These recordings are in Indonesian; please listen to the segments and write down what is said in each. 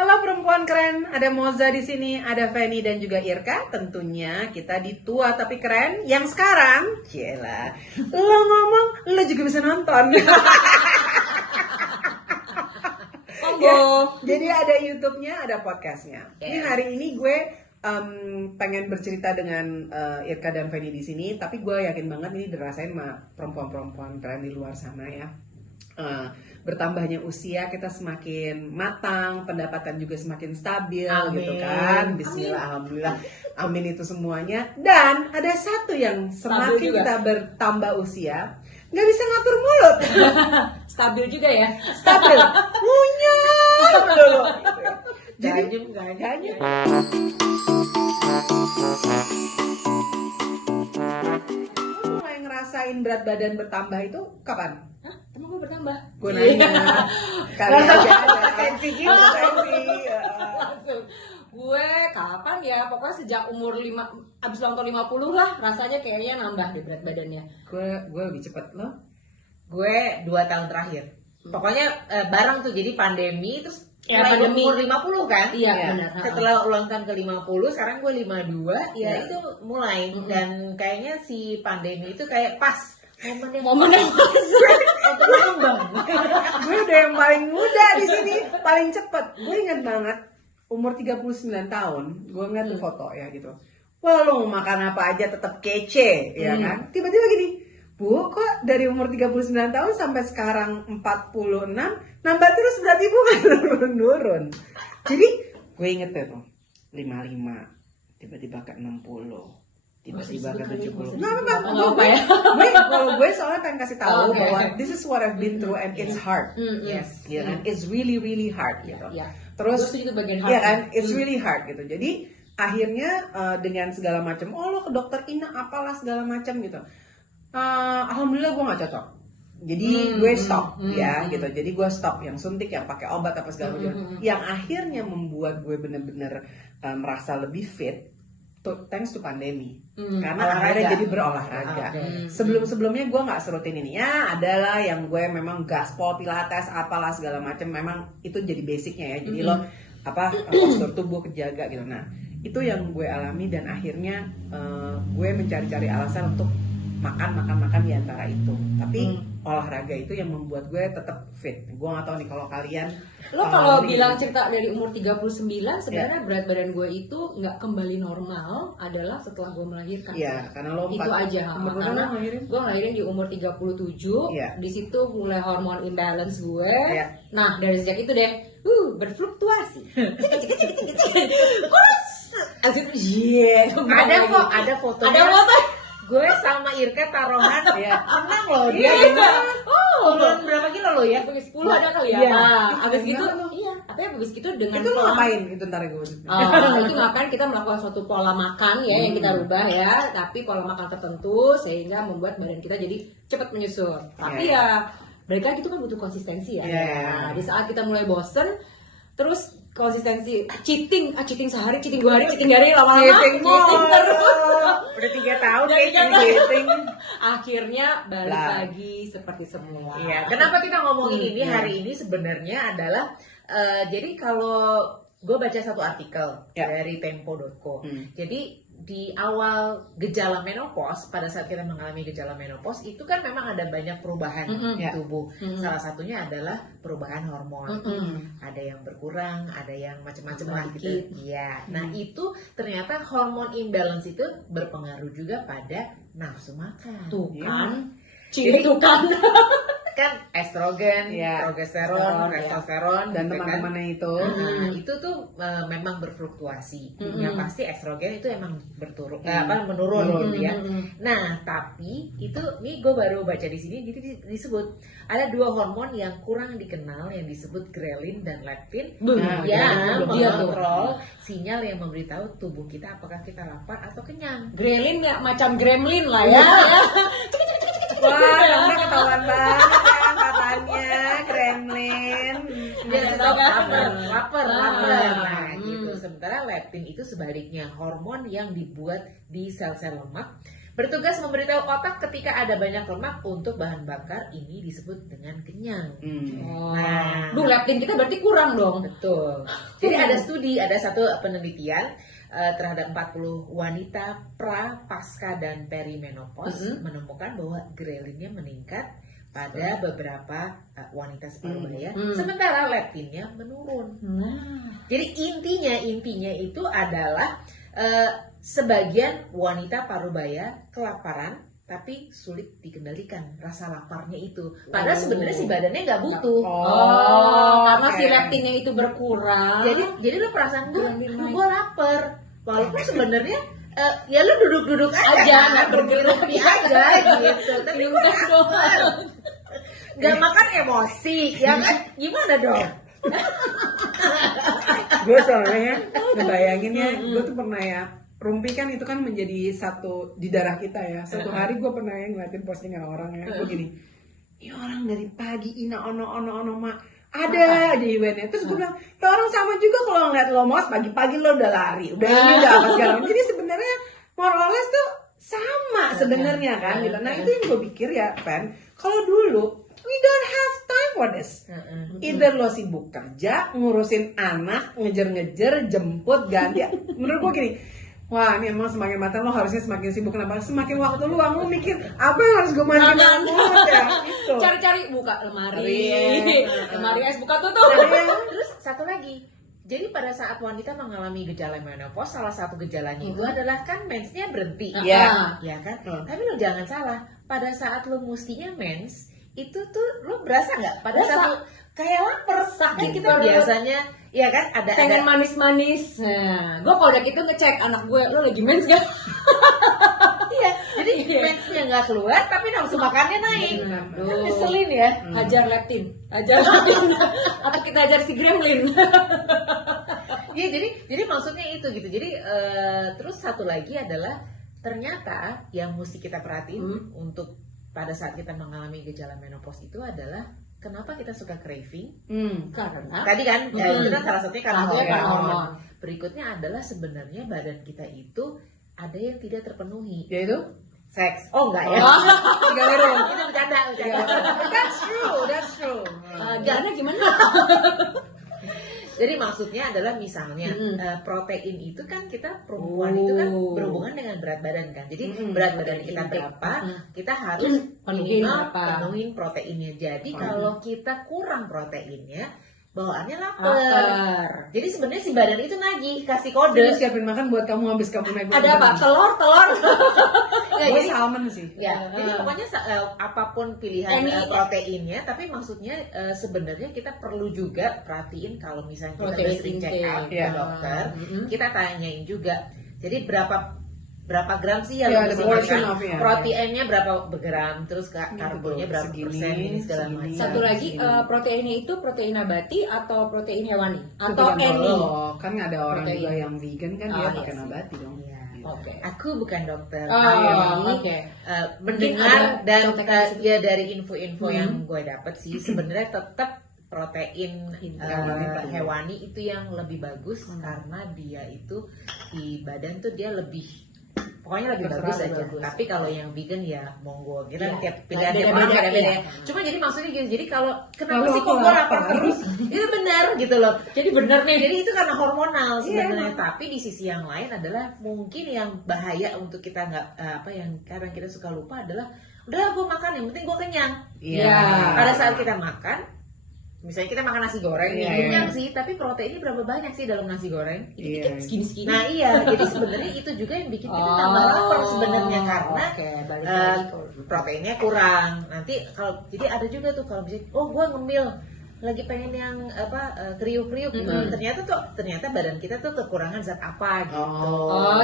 Halo perempuan keren, ada Moza di sini, ada Feni dan juga Irka. Tentunya kita di Tua Tapi Keren yang sekarang, cielah, lo ngomong, lo juga bisa nonton. Ya, jadi ada YouTube-nya, ada podcast-nya. Ini hari ini gue pengen bercerita dengan Irka dan Feni di sini, tapi gue yakin banget ini dirasain sama perempuan-perempuan keren di luar sana ya. Bertambahnya usia kita semakin matang, pendapatan juga semakin stabil. Amin. Gitu kan. Bismillah, alhamdulillah, amin itu semuanya. Dan ada satu yang semakin kita bertambah usia nggak bisa ngatur mulut. Stabil juga ya. Stabil, ngunyah dulu. Jadi ganyem. Mulai ngerasain berat badan bertambah itu kapan? Hah? Emang gue bertambah? Gue nanya, kali aja ada sensi gitu, sensi. Langsung. Gue kapan ya? Pokoknya sejak umur 5, abis ulang tahun 50 lah, rasanya kayaknya nambah deh berat badannya. Gue lebih cepet loh. Gue 2 tahun terakhir. Pokoknya bareng tuh, jadi pandemi terus Ya, mulai pandemi. umur 50 kan? Iya, Ya. benar. Setelah ulang tahun ke 50, sekarang gue 52, ya Ya. itu mulai. Dan kayaknya si pandemi itu kayak pas Momen yang Gue udah yang paling muda di sini, paling cepet. Gue inget banget umur 39 tahun, gue ngeliat tuh foto ya gitu. Wah, lo mau makan apa aja tetap kece, ya kan? Tiba-tiba gini, Bu, kok dari umur 39 tahun sampai sekarang 46, nambah terus berat ibu kan turun-turun. Jadi gue inget ya tuh, 55, tiba-tiba ke 60. Tiba-tiba ke 70. Nggak apa-apa ya. Kalau gue soalnya pengen kasih tahu Okay. bahwa this is what I've been through and it's hard. Yes. Ya kan? It's really really hard gitu. Iya. Terus Gue setuju bagian ya hard. kan, it's really hard gitu. Jadi akhirnya dengan segala macam, oh lo ke dokter Ina apalah segala macam gitu. Alhamdulillah gue gak cocok. Jadi gue stop ya gitu. Jadi gue stop yang suntik, yang pakai obat apa segala macam. Yang akhirnya membuat gue bener-bener merasa lebih fit. Thanks to pandemi, karena akhirnya jadi berolahraga. Sebelum-sebelumnya gue nggak serutin ini ya, adalah yang gue memang gaspol, pilates, apalah segala macam. Memang itu jadi basicnya ya. Jadi lo postur tubuh kejaga gitu. Nah itu yang gue alami dan akhirnya gue mencari-cari alasan untuk makan di antara itu. Tapi olahraga itu yang membuat gue tetap fit. Gue nggak tahu nih kalau kalian. Lo kalau bilang cerita dari umur 39, sebenarnya berat badan gue itu nggak kembali normal adalah setelah gue melahirkan. Iya, karena lo itu aja. Karena gue ngelahirin di umur 37. Iya. Di situ mulai hormon imbalance gue. Iya. Nah dari sejak itu deh, berfluktuasi. Ada fotonya. Ada foto. Gue sama Irka taruhan, menang loh dia. Turun berapa kilo lo ya? 10 ada kali ya. Iya. Abis gitu, tapi abis gitu dengan itu lo pola ngapain gitu ntar gue. itu ngapain kita melakukan suatu pola makan ya yang kita rubah ya, tapi pola makan tertentu sehingga membuat badan kita jadi cepat menyusut. Tapi ya balik lagi itu kan butuh konsistensi ya. Nah, di saat kita mulai bosen, terus konsistensi cheating sehari, cheating 2 hari, cheating 3 hari, lama-lama cheating terus. Udah 3 tahun Udah kayak 3 tahun. cheating. Akhirnya balik lagi seperti semula. Iya, kenapa kita ngomongin ini hari ini sebenarnya adalah jadi kalau gue baca satu artikel dari tempo.co. Jadi di awal gejala menopause, pada saat kita mengalami gejala menopause itu kan memang ada banyak perubahan di tubuh. Salah satunya adalah perubahan hormon. Ada yang berkurang, ada yang macam-macam lah gitu. Iya. Nah, itu ternyata hormon imbalance itu berpengaruh juga pada nafsu makan. Tuh kan. Jadi Itu kan. kan estrogen, progesteron, testosteron dan gitu teman-temannya itu. Nah, itu tuh memang berfluktuasi. Yang pasti estrogen itu emang menurun gitu ya. Nah, tapi itu nih gue baru baca di sini, jadi disebut ada 2 hormon yang kurang dikenal yang disebut ghrelin dan leptin yang mengontrol sinyal yang memberitahu tubuh kita apakah kita lapar atau kenyang. Ghrelin ya macam gremlin lah ya. Wah, nanti ketahuan banget kan katanya gremlin. Dia tetap lapar. Ah. Nah, gitu. Sementara leptin itu sebaliknya hormon yang dibuat di sel-sel lemak Bertugas memberitahu otak ketika ada banyak lemak untuk bahan bakar, ini disebut dengan kenyang. Oh. Nah, Duh, leptin kita berarti kurang dong. betul. Jadi ada studi, ada satu penelitian terhadap 40 wanita pra, pasca, dan perimenopause menemukan bahwa grelinnya meningkat pada beberapa wanita separuh baya, sementara leptinnya menurun. Jadi intinya itu adalah sebagian wanita parubaya kelaparan tapi sulit dikendalikan rasa laparnya itu. Padahal sebenarnya si badannya nggak butuh. Karena si leptinnya itu berkurang. Jadi lo perasaan gue lapar, walaupun sebenarnya ya lo duduk-duduk aja, nggak bergerak aja gitu. Tapi gue lapar, nggak makan emosi, ya kan? Gimana dong? Gue soalnya ngebayanginnya, gue tuh pernah ya, rumpi kan itu kan menjadi satu di darah kita ya. Satu hari gue pernah yang ngeliatin postingan orang ya, gue gini, ini orang dari pagi ina ono mak ada aja eventnya. Terus gue bilang, ya orang sama juga kalau ngeliat lo mos pagi-pagi lo udah lari, udah ini udah apa segala macam. Jadi sebenarnya more or less tuh sama sebenarnya kan gitu. Nah itu yang gue pikir ya, Pen, kalau dulu we don't have time for this. Either lo sibuk kerja, ngurusin anak, ngejar-ngejar, jemput, ganti. Menurut gue gini, wah ini emang semakin matang lo harusnya semakin sibuk. Kenapa? Semakin waktu luang lo mikir apa yang harus gue manjakan mulut ya gitu. Cari-cari buka lemari, lemari es buka tutup. Terus satu lagi, jadi pada saat wanita mengalami gejala menopause, salah satu gejalanya itu adalah kan mensnya berhenti, ya kan? Tapi lo jangan salah, pada saat lo mustinya mens, itu tuh lo berasa nggak? Pada saat lo kayak lapar, sakit kita biasanya, ya kan? Pengen manis-manis. Nah, gue kalau udah gitu ngecek anak gue, lo lagi mens gak? Iya, jadi mensnya nggak keluar, tapi nafsu makannya naik. Kan ngeselin ya. Hajar leptin, atau kita hajar si gremlin. Iya, jadi maksudnya itu gitu. Jadi terus satu lagi adalah ternyata yang mesti kita perhatiin untuk pada saat kita mengalami gejala menopause itu adalah kenapa kita suka craving? Karena tadi kan itu kan salah satunya karena Karena hormon. Berikutnya adalah sebenarnya badan kita itu ada yang tidak terpenuhi, Yaitu seks. Oh enggak ya? Itu bercanda. That's true. Gimana? Jadi maksudnya adalah misalnya protein itu kan kita perempuan itu kan berhubungan dengan berat badan kan. Jadi berat badan kita berapa, kita harus minimal penuhin proteinnya. Jadi kalau kita kurang proteinnya, bawaannya lapar. Jadi sebenarnya si badan itu nagih, kasih kode. Jadi siapin makan buat kamu habis kamu naik. Ada apa? Telur. Ya, jadi salmon sih. Ya, jadi pokoknya apapun pilihan proteinnya, tapi maksudnya sebenarnya kita perlu juga perhatiin kalau misalnya kita udah sering check up ke dokter, kita tanyain juga. Jadi berapa gram sih yang mesti makan, proteinnya berapa gram, terus karbonya berapa persen, ini segala macam. Satu lagi proteinnya itu protein nabati atau protein hewani atau any. Kan ada orang juga yang vegan kan dia pakai nabati dong. Oke. Aku bukan dokter. Mungkin Mendengar dan ada ya dari info-info yang gue dapet sih sebenarnya tetap protein hewani itu yang lebih bagus karena dia itu di badan tuh dia lebih pokoknya lebih bagus aja. Tapi kalau yang vegan ya monggo. Kita tiap pilihan tiap orang beda-beda. Cuma jadi maksudnya gitu. Jadi kalau kenapa sih kok gue lapar terus? Itu benar gitu loh. Jadi benar nih. Jadi itu karena hormonal sebenarnya. Tapi di sisi yang lain adalah mungkin yang bahaya untuk kita nggak yang kadang kita suka lupa adalah udah gue makan yang penting gue kenyang. Pada saat kita makan misalnya kita makan nasi goreng, kenyang sih, tapi proteinnya berapa banyak sih dalam nasi goreng? Dikit segini-segini. Nah jadi sebenarnya itu juga yang bikin kita tambah lapar sebenarnya karena proteinnya kurang. Nanti kalau jadi ada juga tuh kalau misalnya, gue ngemil lagi pengen yang kriuk-kriuk gitu. Ternyata badan kita tuh kekurangan zat apa gitu.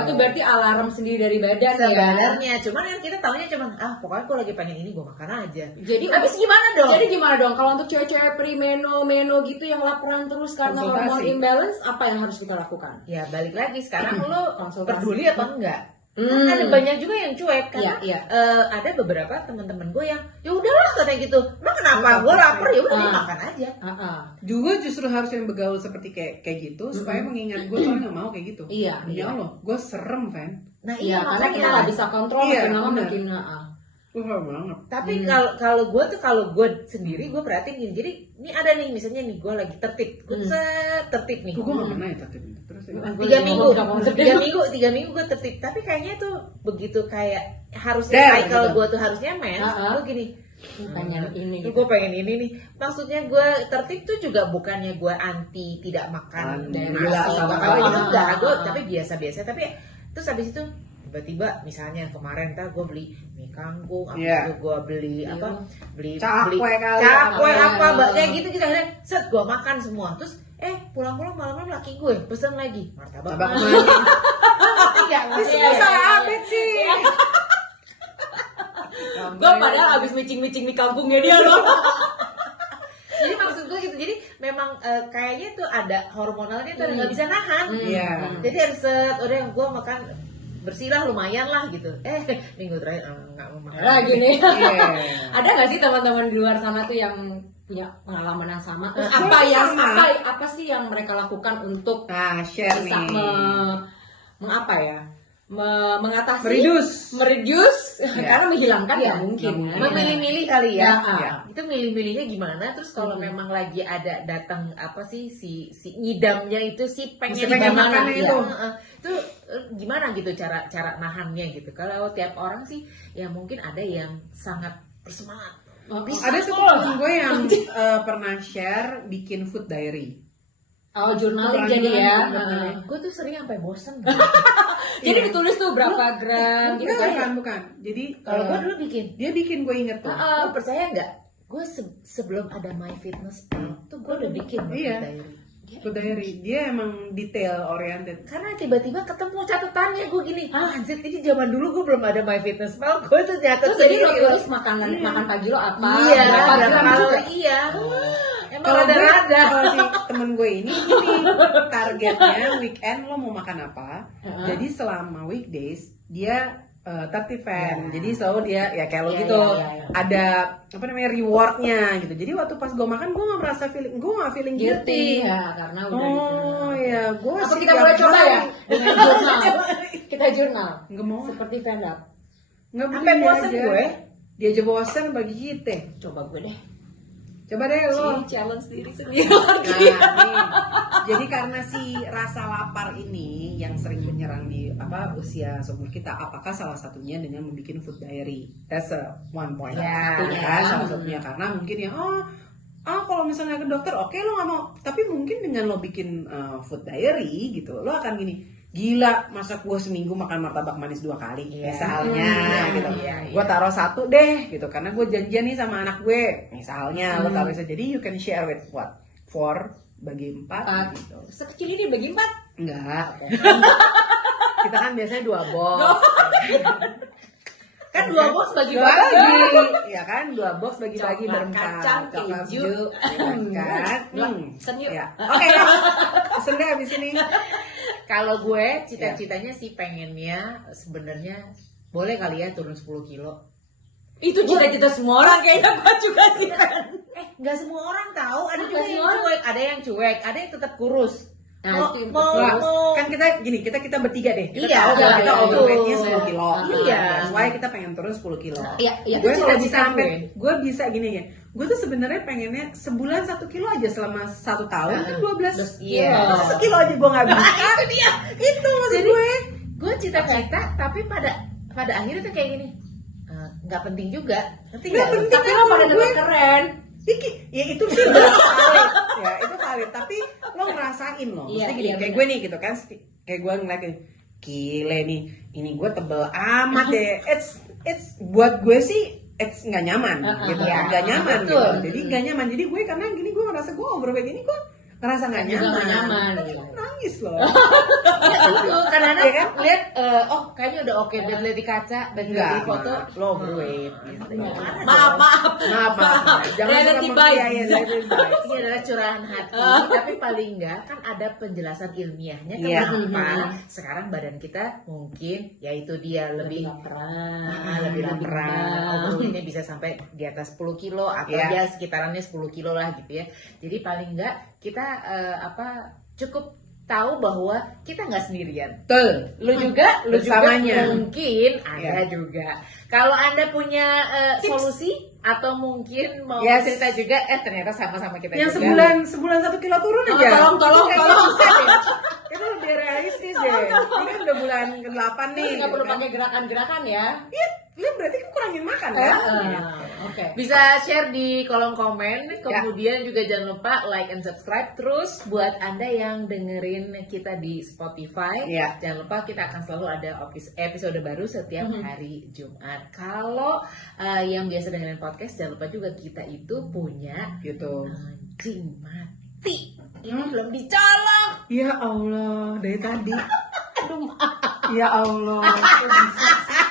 Itu berarti alarm sendiri dari badan sebenarnya. Cuman yang kita taunya cuman pokoknya gue lagi pengen ini gue makan aja. Jadi habis gimana dong? Jadi gimana dong kalau untuk cewek-cewek meno gitu yang laparan terus karena hormon imbalance, apa yang harus kita lakukan? Ya balik lagi sekarang lo peduli apa enggak? Kan ada banyak juga yang cuek kan. Iya. Ada beberapa teman-teman gue yang ya udahlah katanya gitu. Emang kenapa? Gue lapar ya udah makan aja. Juga justru harus yang bergaul seperti kayak gitu supaya mengingat gue soalnya nggak mau kayak gitu. Iya. Ya Allah, gue serem Van. Nah Iya, karena kita nggak bisa kontrol makin lama makin. Gue banget. Tapi kalau gue sendiri gue perhatiin gini. Jadi ini ada nih misalnya nih gue lagi tertib, gue tertib nih. Gue nggak pernah ya tertib. Terus ya. 3 minggu gue tertib. Tapi kayaknya tuh begitu kayak harusnya cycle gue tuh harusnya gue gini. Pengen ini. Gue pengen ini nih. Maksudnya gue tertib tuh juga bukannya gue anti tidak makan dan nasi bakal itu enggak. Gue tapi biasa-biasa. Tapi terus habis itu tiba-tiba misalnya kemarin gue beli mie kangkung, itu gue beli beli cakwe apa kayak gitu akhirnya set gue makan semua. Terus pulang-pulang malam-malam laki gue pesen lagi martabak lagi. Ini salah Abed sih. Gue padahal abis micing-micing mie kampungnya dia loh. Jadi maksud gue gitu, jadi memang kayaknya tuh ada hormonalnya tuh nggak bisa nahan. Jadi harus udah gue makan bersihlah lumayan lah gitu. Minggu terakhir nggak mau makan lagi nih. Ada nggak sih teman-teman di luar sana tuh yang punya pengalaman yang sama? Terus apa sih yang mereka lakukan untuk share bisa mengatasi mereduce karena menghilangkan ya mungkin memilih-milih kali ya. Itu milih-milihnya gimana? Terus kalau memang lagi ada datang apa sih si ngidamnya itu si pengen makan itu gimana gitu cara nahannya gitu. Kalau tiap orang sih ya mungkin ada yang sangat bersemangat. Ada satu temen gue yang pernah share bikin food diary. Jurnaling jadi ya. Gue tuh sering sampai bosen. Jadi ditulis tuh berapa gram gitu. Bukan. Jadi kalau gue dulu dia bikin gue inget tuh. Lo percaya nggak? Gue sebelum ada MyFitnessPal tuh gue udah bikin food diary. Dia emang detail oriented. Karena tiba-tiba ketemu catatannya gue gini. Anjir, ini zaman dulu gue belum ada MyFitnessPal. Gue tuh nyatet sendiri. Terus jadi lo tulis makan pagi lo apa? Berapa gram juga? Iya. Emang rada-rada. Kalau si temen gue ini targetnya weekend lo mau makan apa. Jadi selama weekdays dia 30 fan. Jadi selalu dia ya kayak lo gitu. Ada rewardnya gitu. Jadi waktu pas gue makan gue nggak merasa feeling guilty. Ya karena udah gue apa kita boleh coba ya dengan jurnal. Kita jurnal. Nggak mau. Seperti stand up. Nggak sampai bosan gue. Dia aja bosan bagi kita. Coba gue deh. Coba deh lo challenge diri sendiri. Jadi karena si rasa lapar ini yang sering menyerang di usia seumur kita, apakah salah satunya dengan membuat food diary? That's one point. Salah satunya karena mungkin ya kalau misalnya ke dokter oke, lo nggak mau, tapi mungkin dengan lo bikin food diary gitu, lo akan gini. Gila, masa gue seminggu makan martabak manis 2 kali misalnya gitu. Gue taruh 1 deh gitu karena gue janjian nih sama anak gue misalnya. Lo taruh jadi you can share with what 4 bagi 4 gitu. Sekecil ini bagi 4? Enggak. Kita kan biasanya 2 box. Kan 2 box bagi-bagi. Ya kan 2 box bagi-bagi berempat. Kacang, keju, senyum. Oke. Pesen deh abis ini. Kalau gue cita-citanya sih pengennya sebenarnya boleh kali ya turun 10 kilo. Itu cita-cita semua orang kayaknya. Gue juga sih. Nggak semua orang tahu. Ada juga yang cuek, ada yang tetap kurus. Kan kita bertiga deh. Kita tahu kita overweightnya 10 kilo. Soalnya kita pengen turun 10 kilo. Gue kalau bisa sampai, gue bisa gini ya. Gue tuh sebenarnya pengennya sebulan 1 kilo aja selama 1 tahun kan 12 kilo. 1 kilo aja gue nggak bisa. Itu dia. Itu maksud gue. Gue cita-cita tapi pada akhirnya tuh kayak gini. Nggak penting juga. Nggak penting. Tapi lo pada tetap keren. Ya itu sih valid. Ya itu valid. Tapi lo ngerasain loh. Maksudnya gini, kayak gue nih gitu kan. Kayak gue ngeliatin, gile nih, ini gue tebel amat deh. It's buat gue sih it's nggak nyaman gitu, nggak nyaman gitu. Jadi nggak nyaman. Jadi gue karena gini gue ngerasa gue overweight ini gue ngerasa nggak nyaman. nangis loh. Kadang-kadang Iya kan? lihat, oh kayaknya udah oke, dan lihat di kaca, dan lihat di foto, lo overweight gitu. Maaf. Jangan Reality suka bites. iya, reality bites. ini adalah curahan hati, tapi paling enggak kan ada penjelasan ilmiahnya Iya. kenapa sekarang badan kita mungkin yaitu dia lebih lebih laparan, ini bisa sampai di atas 10 kilo atau Iya. dia sekitarannya 10 kilo lah gitu ya. Jadi paling enggak kita cukup tahu bahwa kita nggak sendirian. Betul. Lu juga Bersamanya. mungkin ada Iya. juga. Kalau Anda punya solusi atau mungkin mau Yes. cerita juga, ternyata sama-sama kita Yang juga. sebulan 1 kilo turun Oh, aja. tolong. Itu lebih realistis deh. Ini kan udah bulan ke-8 nih. Terus nggak perlu gitu kan. pakai gerakan-gerakan ya. Iya, lihat berarti kan kurangin makan kan? Oke. Bisa share di kolom komen, kemudian juga jangan lupa like and subscribe. Terus buat Anda yang dengerin kita di Spotify, Iya. jangan lupa kita akan selalu ada episode baru setiap hari Jumat. Kalau yang biasa dengerin podcast, jangan lupa juga kita itu punya Gitu. anjing mati. Ini belum dicolok. Ya Allah, dari tadi. Ya Allah. Kok bisa sih?